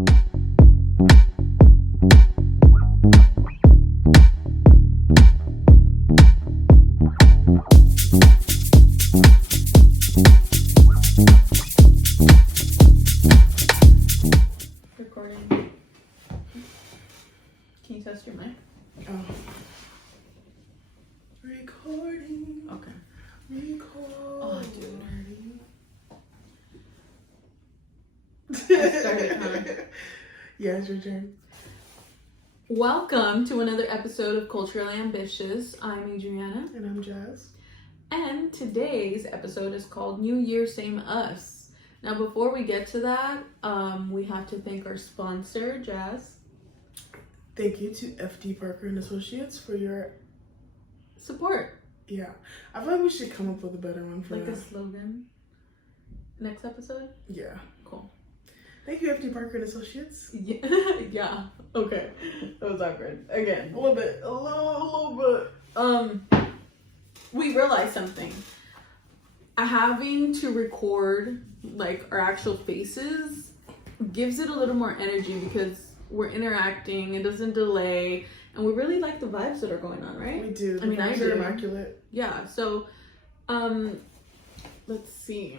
Recording. Can you test your mic? Oh. Recording. Okay. Recording. Oh, dude. I started, huh? Yeah, it's your turn. Welcome to another episode of Culturally Ambitious. I'm Adriana. And I'm Jazz. And today's episode is called New Year, Same Us. Now, before we get to that, we have to thank our sponsor, Jazz. Thank you to FD Parker and Associates for your Support. Yeah. I feel like we should come up with a better one for Like that. a slogan. Next episode? Yeah. Cool. Thank you, FD Parker and Associates. Yeah. Yeah. Okay. That was awkward. Again. A little bit. A little bit. We realized something. Having to record like our actual faces gives it a little more energy because we're interacting, it doesn't delay, and we really like the vibes that are going on, right? We do. I mean, I do. Immaculate. Yeah, so let's see.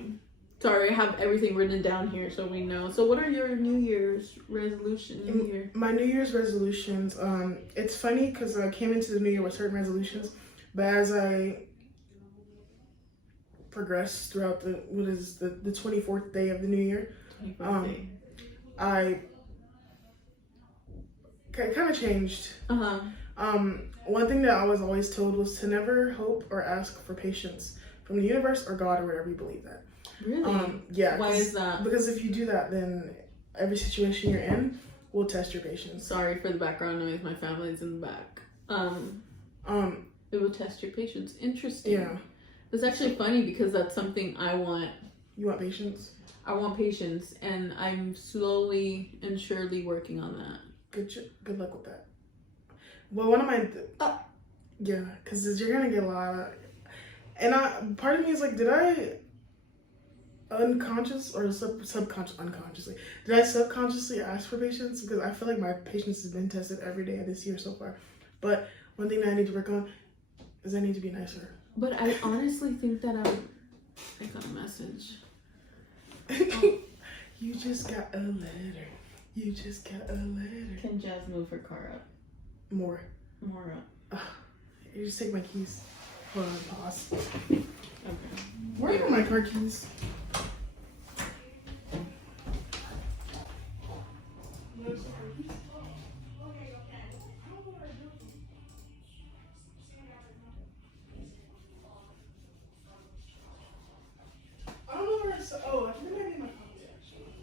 Sorry, I have everything written down here so we know. So what are your New Year's resolutions? My New Year's resolutions, it's funny because I came into the New Year with certain resolutions, but as I progress throughout the 24th day of the new year, 24th day. I kind of changed. One thing that I was always told was to never hope or ask for patience from the universe or God or whatever you believe that. Really? Yeah. Why is that? Because if you do that, then every situation you're in will test your patience. Sorry for the background noise. My family's in the back. It will test your patience. Interesting. Yeah. It's actually funny because that's something I want. You want patience? I want patience, and I'm slowly and surely working on that. Good luck with that. Well, one of my yeah, because you're gonna get a lot of, and part of me is like, did I unconscious or unconsciously did I subconsciously ask for patience? Because I feel like my patience has been tested every day of this year so far. But one thing that I need to work on is I need to be nicer. But I honestly think that I got a message. You just got a letter. You just got a letter. Can Jazz move her car up? More up. You just take my keys. Hold on, pause. Okay. Where are my car keys? I think I need my copy actually.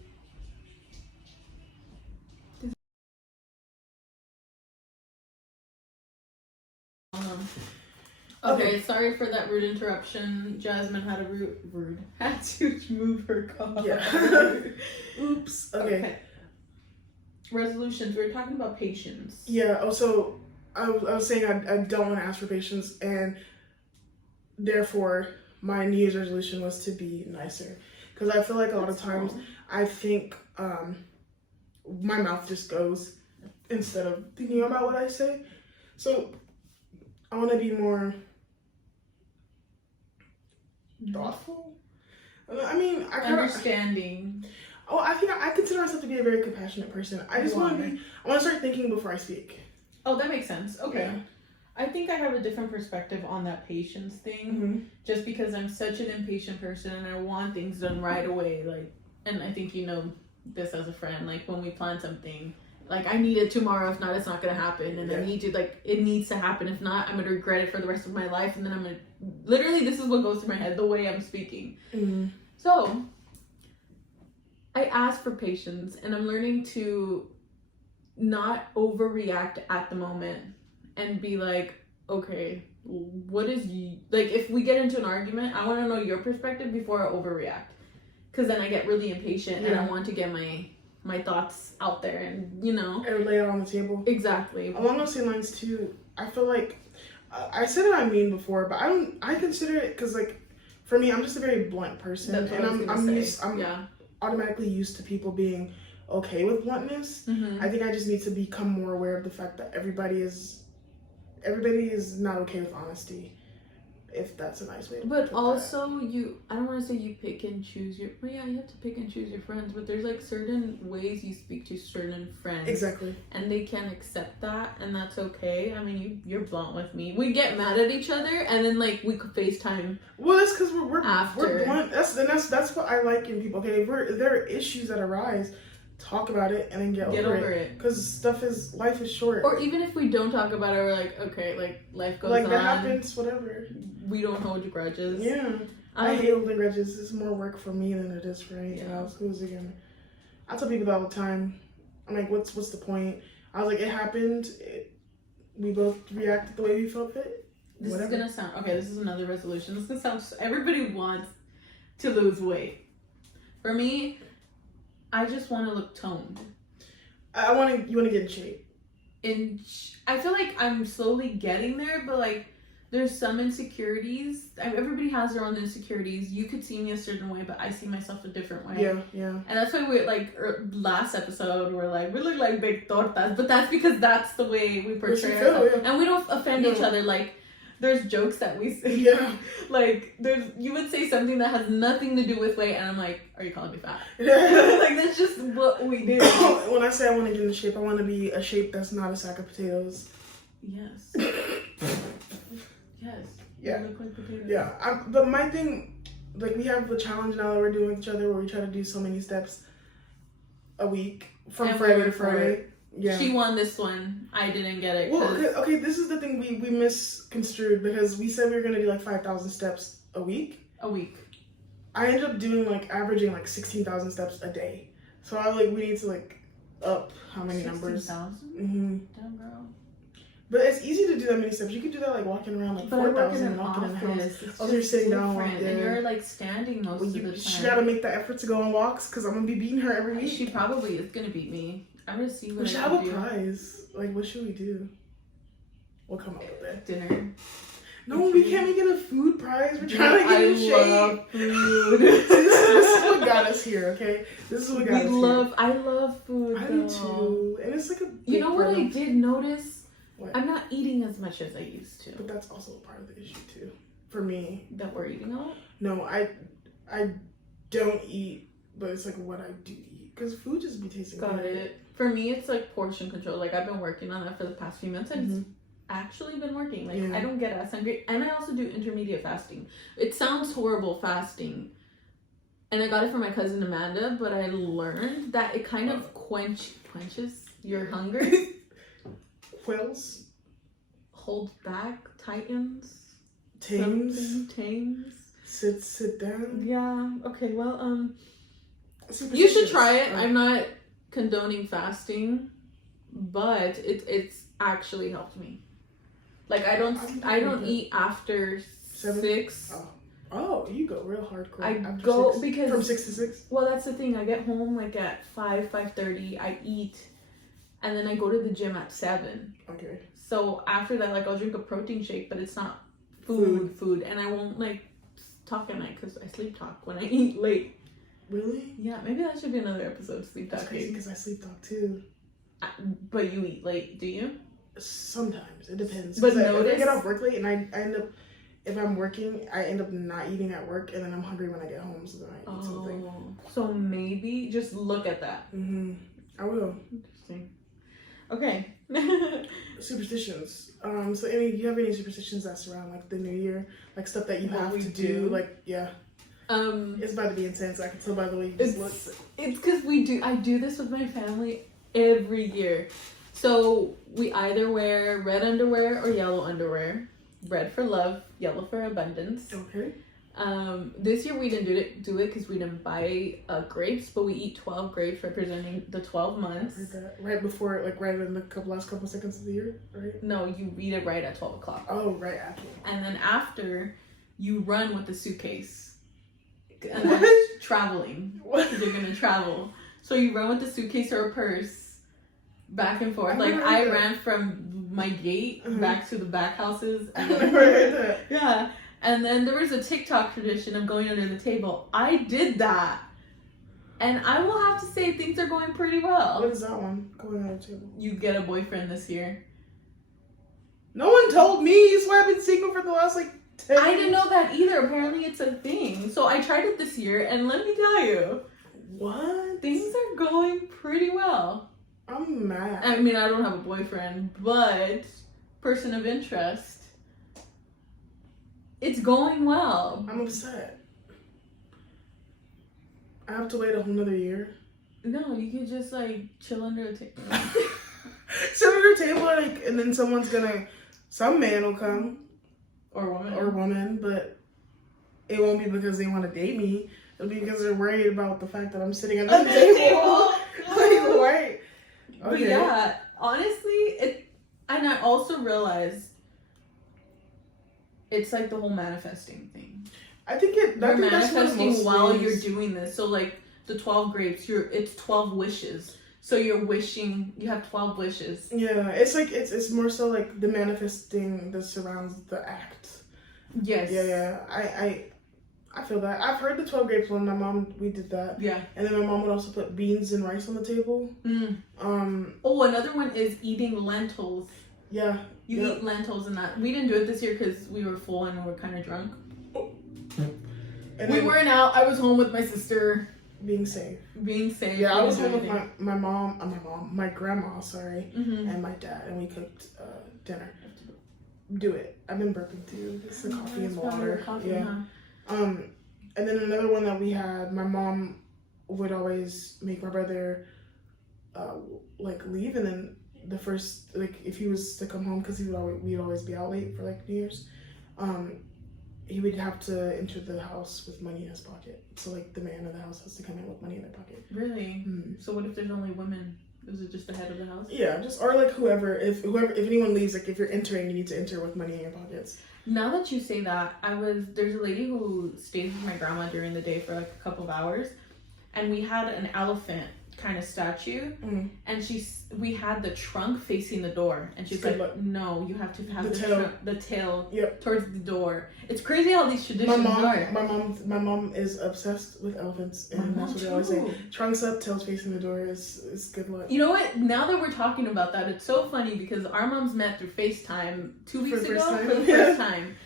Okay, sorry for that rude interruption. Jazmin had had to move her car. Yeah. Oops. Okay. Resolutions. We were talking about patience. Yeah. Also, I was saying I don't want to ask for patience, and therefore my New Year's resolution was to be nicer. Because I feel like a lot of times I think my mouth just goes instead of thinking about what I say. So I want to be more thoughtful. I mean, Understanding. I think I consider myself to be a very compassionate person. I just want to start thinking before I speak. Oh, that makes sense. Okay. Yeah. I think I have a different perspective on that patience thing, just because I'm such an impatient person and I want things done right away. Like, and I think you know this as a friend. Like when we plan something, like I need it tomorrow. If not, it's not gonna happen. And I need to it needs to happen. If not, I'm gonna regret it for the rest of my life. And then I'm gonna literally this is what goes through my head the way I'm speaking. So I ask for patience, and I'm learning to not overreact at the moment. And be like, okay, what is like if we get into an argument, I want to know your perspective before I overreact, because then I get really impatient and I want to get my thoughts out there and and lay it on the table. Exactly. Along those same lines too, I feel like I said it I mean before, but I consider it because like for me, I'm just a very blunt person. That's what and I'm automatically used to people being okay with bluntness. Mm-hmm. I think I just need to become more aware of the fact that everybody is not okay with honesty, if that's a nice way to But put also, I don't want to say you pick and choose you have to pick and choose your friends, but there's like certain ways you speak to certain friends. Exactly. And they can't accept that, and that's okay. I mean, you're blunt with me. We get mad at each other, and then like we could FaceTime. Well, that's because we're after. blunt. That's what I like in people. Okay, if there are issues that arise, talk about it and then get over it. Because life is short. Or even if we don't talk about it, we're like, okay, like life goes on. Like that happens, whatever. We don't hold grudges. Yeah. I hate holding grudges. It's more work for me than it is for anything else. Who's it gonna? I tell people that all the time. I'm like, what's the point? I was like, it happened. We both reacted the way we felt fit. This is gonna sound okay. This is another resolution. This is gonna sound. Everybody wants to lose weight. For me, I just want to look toned. You want to get in shape. I feel like I'm slowly getting there, but like there's some insecurities. Everybody has their own insecurities. You could see me a certain way, but I see myself a different way. Yeah. And that's why we like last episode we're like we look like big tortas, but that's because that's the way we portray ourselves, and we don't offend each other. Like there's jokes that we say. Yeah. Like you would say something that has nothing to do with weight, and I'm like, are you calling me fat? Like that's just what we do. When I say I want to get into shape, I want to be a shape that's not a sack of potatoes. Yes. Yes. Yeah. You look like potatoes. Yeah. But my thing, like we have the challenge now that we're doing with each other, where we try to do so many steps a week from Friday to Friday. Yeah. She won this one. I didn't get it. Well, okay, this is the thing we misconstrued, because we said we were gonna do like 5,000 steps a week. I ended up doing like averaging like 16,000 steps a day. So I was like, we need to like up how many numbers. 16,000? Mm-hmm. Damn, girl. But it's easy to do that many steps. You could do that like walking around like 4,000 walking in the house. Also, you're sitting down while and you're like standing most of the time. She gotta make the effort to go on walks, because I'm gonna be beating her every week. She probably is gonna beat me. I'm gonna see what we should have a prize. Like, what should we do? We'll come up with that. Dinner. No, we can't make it a food prize. We're trying to get in shape. I love food. this is what got us here, okay? This is what got us here. I love food. I do too. And it's like a You know what I did notice? What? I'm not eating as much as I used to. But that's also a part of the issue too. For me. That we're eating a lot? No, I don't eat, but it's like what I do eat. Because food just be tasting good. Got it. For me, it's like portion control. Like I've been working on that for the past few months, and it's actually been working. Like I don't get as hungry, and I also do intermediate fasting. It sounds horrible, fasting, and I got it from my cousin Amanda, but I learned that it kind of quenches your hunger. Quells, holds back, tightens, tames. Sit down. Yeah. Okay. Well, you should try it. I'm not condoning fasting, but it's actually helped me. Like I don't eat after 6. Oh, you go real hardcore. I go 6. because from 6 to 6. Well, that's the thing. I get home like at 5:30. I eat, and then I go to the gym at 7. Okay. So after that, like I'll drink a protein shake, but it's not food, and I won't like talk at night because I sleep talk when I eat late. Really? Yeah, maybe that should be another episode. Sleep talk. That's crazy because I sleep talk too. But you eat late, do you? Sometimes it depends. But if I get off work late and I end up, if I'm working, I end up not eating at work, and then I'm hungry when I get home, so then I eat something. So maybe just look at that. I will. Interesting. Okay. Superstitions. So do you have any superstitions that surround like the new year, like stuff that you have to do? Like it's about to be intense. I can tell by the way you just look. It's because I do this with my family every year. So we either wear red underwear or yellow underwear. Red for love, yellow for abundance. Okay. This year we didn't do it because we didn't buy grapes, but we eat 12 grapes representing the 12 months. I heard that. Right before, like right in the last couple seconds of the year, right? No, you eat it right at 12 o'clock. Oh, right after. And then after, you run with the suitcase. And that's traveling. What? You're gonna travel. So you run with the suitcase or a purse back and forth. Like I ran from my gate back to the back houses. And then, yeah. And then there was a TikTok tradition of going under the table. I did that. And I will have to say things are going pretty well. What is that one? Going on the table. You get a boyfriend this year. No one told me. That's why I've been single for the last like 10 years. I didn't know that either. Apparently it's a thing. So I tried it this year, and let me tell you, What? things are going pretty well. I'm mad. I mean, I don't have a boyfriend, but person of interest, it's going well. I'm upset. I have to wait a whole nother year. No, you could just like chill under a table. Sit at a table, like, and then some man will come. Or woman. Or woman, but it won't be because they want to date me. It'll be because they're worried about the fact that I'm sitting at the table. Like, right. But Okay. yeah, honestly, and I also realized it's like the whole manifesting thing. I think You're that's what manifesting most while is. you're doing this. So like the 12 grapes, it's 12 wishes. So you're wishing, you have 12 wishes. Yeah, it's like it's more so like the manifesting that surrounds the act. Yes. Yeah. I feel that. I've heard the 12 grapes one. My mom, we did that. Yeah. And then my mom would also put beans and rice on the table. Oh, another one is eating lentils. Yeah. You eat lentils and that. We didn't do it this year because we were full and we were kind of drunk. And We weren't out. I was home with my sister. being safe. Being safe. Yeah, I was home with anything. my grandma, sorry, and my dad, and we cooked dinner. Do it. I've been burping too. It's the coffee and the water. Yeah. Huh? And then another one that we had, my mom would always make my brother like leave, and then the first, like, if he was to come home, because we'd always be out late for like New Year's, he would have to enter the house with money in his pocket. So like the man of the house has to come in with money in their pocket. Really? So what if there's only women? Is it just the head of the house? Yeah, just, or like if anyone leaves, like if you're entering, you need to enter with money in your pockets. Now that you say that, there's a lady who stayed with my grandma during the day for like a couple of hours, and we had an elephant kind of statue, and we had the trunk facing the door, and she's like, no, you have to have the tail towards the door. It's crazy how these traditions are. My mom is obsessed with elephants, and that's what they always say. Trunks up, tails facing the door is good luck. You know what? Now that we're talking about that, it's so funny because our moms met through FaceTime 2 weeks ago for the first time.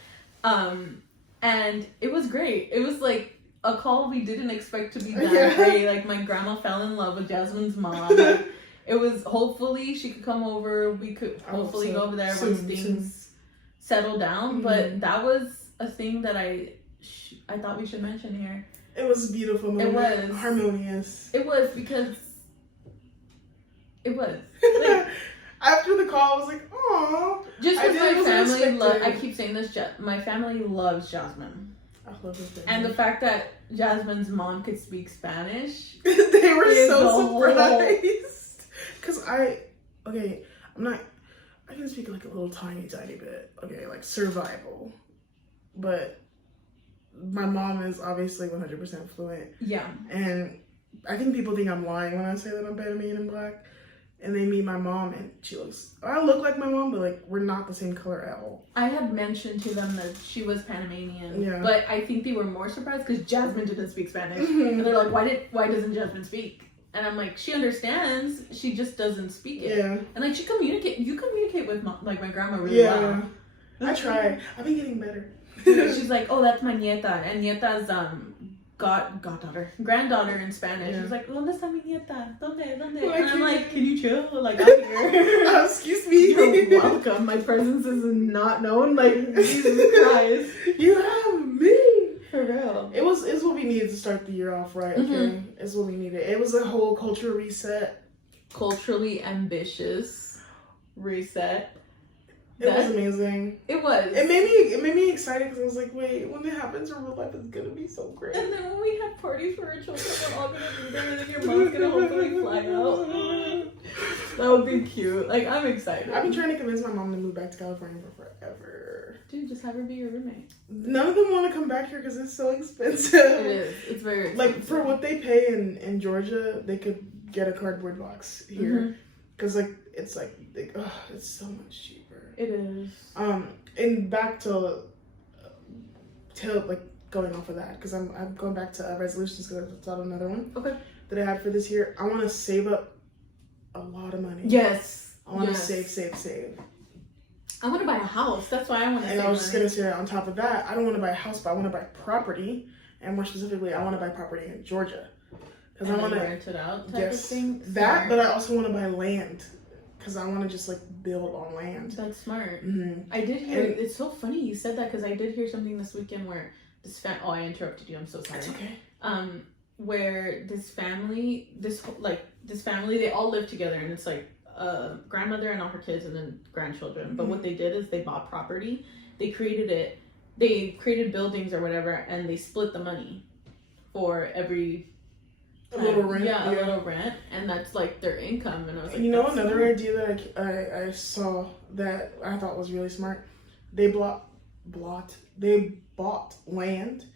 And it was great. It was like a call we didn't expect to be that great. Like, my grandma fell in love with Jazmin's mom. Like, it was, hopefully she could come over. We could hopefully go over there once things settle down. But that was a thing that I thought we should mention here. It was a beautiful moment. It was harmonious. It was because it was. Like, after the call, I was like, "Aww." Just because my family, I keep saying this, my family loves Jazmin. I love this family. And the fact that Jazmin's mom could speak Spanish. They were so surprised. Because I can speak like a little tiny bit. Okay, like survival. But my mom is obviously 100% fluent. Yeah. And I think people think I'm lying when I say that I'm Panamanian and black. And they meet my mom, and I look like my mom, but like we're not the same color at all. I had mentioned to them that she was Panamanian, but I think they were more surprised because Jazmin didn't speak Spanish, and they're like, "Why doesn't Jazmin speak?" And I'm like, "She understands, she just doesn't speak it." Yeah. And like you communicate with my grandma really well. I try. I've been getting better. She's like, "Oh, that's my nieta," and nieta's granddaughter in Spanish. She's like, ¿Dónde está mi nieta? ¿Dónde? And I'm like, can you chill? Like, I'm here. Excuse me. You're welcome. My presence is not known. Like, Jesus Christ. You have me. For real. It's what we needed to start the year off right. Okay, it's what we needed. It was a whole culture reset. Culturally ambitious reset. It was amazing. It was. It made me excited because I was like, wait, when it happens in real life, it's gonna be so great. And then when we have parties for our children, we're all gonna be there, and then your mom's gonna hopefully fly out. That would be cute. Like, I'm excited. I've been trying to convince my mom to move back to California for forever. Dude, just have her be your roommate. None of them want to come back here because it's so expensive. It is. It's very expensive. Like, for what they pay in Georgia, they could get a cardboard box here. Because, it's so much cheaper. It is. And back to like going off of that, because I'm going back to resolutions because I thought another one. Okay. that I had for this year, I want to save up a lot of money. Yes. I want to save. I want to buy a house. That's why I want to save And I was just going money. to say that on top of that, I don't want to buy a house, but I want to buy property. And more specifically, I want to buy property in Georgia. Because I want to rent it out type of thing. That, but I also want to buy land. Because I want to just like build on land. That's smart. Mm-hmm. I did hear, it's so funny you said that because I did hear something this weekend where I interrupted you. I'm so sorry. That's okay. Where this family, they all live together, and it's like grandmother and all her kids and then grandchildren. Mm-hmm. But what they did is they bought property, they created buildings or whatever, and they split the money for every a little rent. A little rent, and that's like their income. And I was like, another idea that I saw that I thought was really smart. They bought land,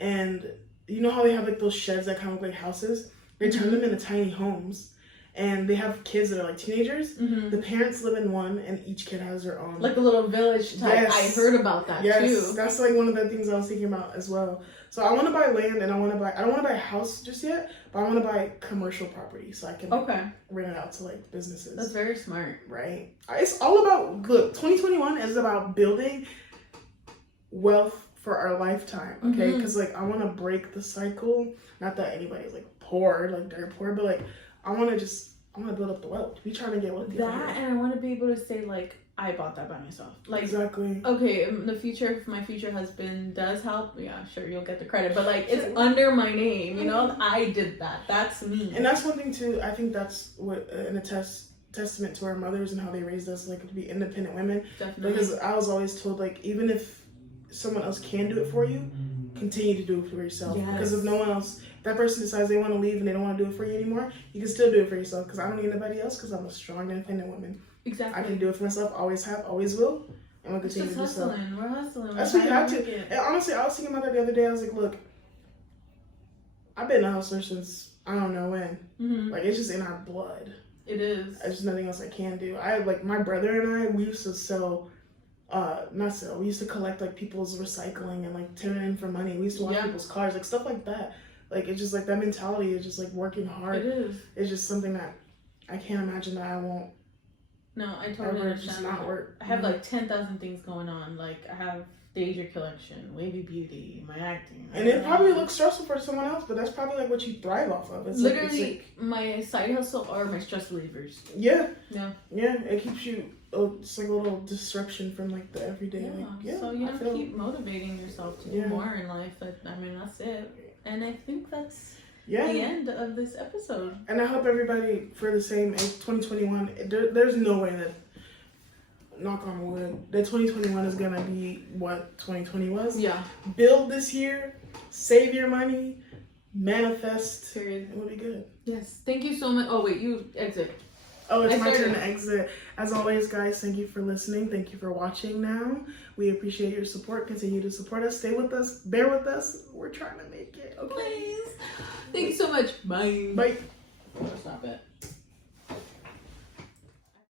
and you know how they have like those sheds that kind of look like houses? They turn them into tiny homes. And they have kids that are like teenagers. Mm-hmm. The parents live in one, and each kid has their own. Like a little village type. Yes. I heard about that too. Yes, that's like one of the things I was thinking about as well. So I want to buy land, and I don't want to buy a house just yet, but I want to buy commercial property so I can rent it out to like businesses. That's very smart. Right. It's all about, look, 2021 is about building wealth for our lifetime, okay? Because like I want to break the cycle. Not that anybody's like poor, like dirt poor, but like I want to build up the wealth. We trying to get wealthy. That, and I want to be able to say like, I bought that by myself. Like, exactly. Okay, in the future, if my future husband does help, yeah, sure, you'll get the credit. But like, it's under my name, you know? I did that. That's me. And that's one thing too. I think that's what an testament to our mothers and how they raised us, like to be independent women. Definitely. Because I was always told, like, even if someone else can do it for you, continue to do it for yourself. Yes. Because if no one else, that person decides they want to leave and they don't want to do it for you anymore, you can still do it for yourself. Because I don't need anybody else. Because I'm a strong, independent woman. Exactly. I can do it for myself. Always have. Always will. And we'll continue to do so. We're hustling. That's what you have to. And honestly, I was thinking about that the other day. I was like, look, I've been a hustler since I don't know when. Mm-hmm. Like, it's just in our blood. It is. There's nothing else I can do. Like my brother and I, we used to sell. We used to collect like people's recycling and like turn it in for money. We used to wash people's cars, like stuff like that. Like it's just like that mentality is just like working hard. It is. It's just something that I can't imagine that I won't. No, I totally understand. Just not work. I have like 10,000 things going on. Like I have the Asia collection, wavy beauty, my acting. And it probably looks stressful for someone else, but that's probably like what you thrive off of. It's literally my side hustle are my stress relievers. Yeah. Yeah. Yeah. It keeps you. It's like a little disruption from like the everyday. So you have to keep motivating yourself to do more in life. I mean, that's it. And I think that's the end of this episode. And I hope everybody for the same in 2021. There's no way that, knock on wood, that 2021 is gonna be what 2020 was. Yeah. Build this year, save your money, manifest. Period. It will be good. Yes. Thank you so much. Oh wait, you exit. Oh, it's my turn to exit. As always, guys, thank you for listening. Thank you for watching now. We appreciate your support. Continue to support us. Stay with us. Bear with us. We're trying to make it. Okay. Please. Thank you so much. Bye. Bye. Stop it.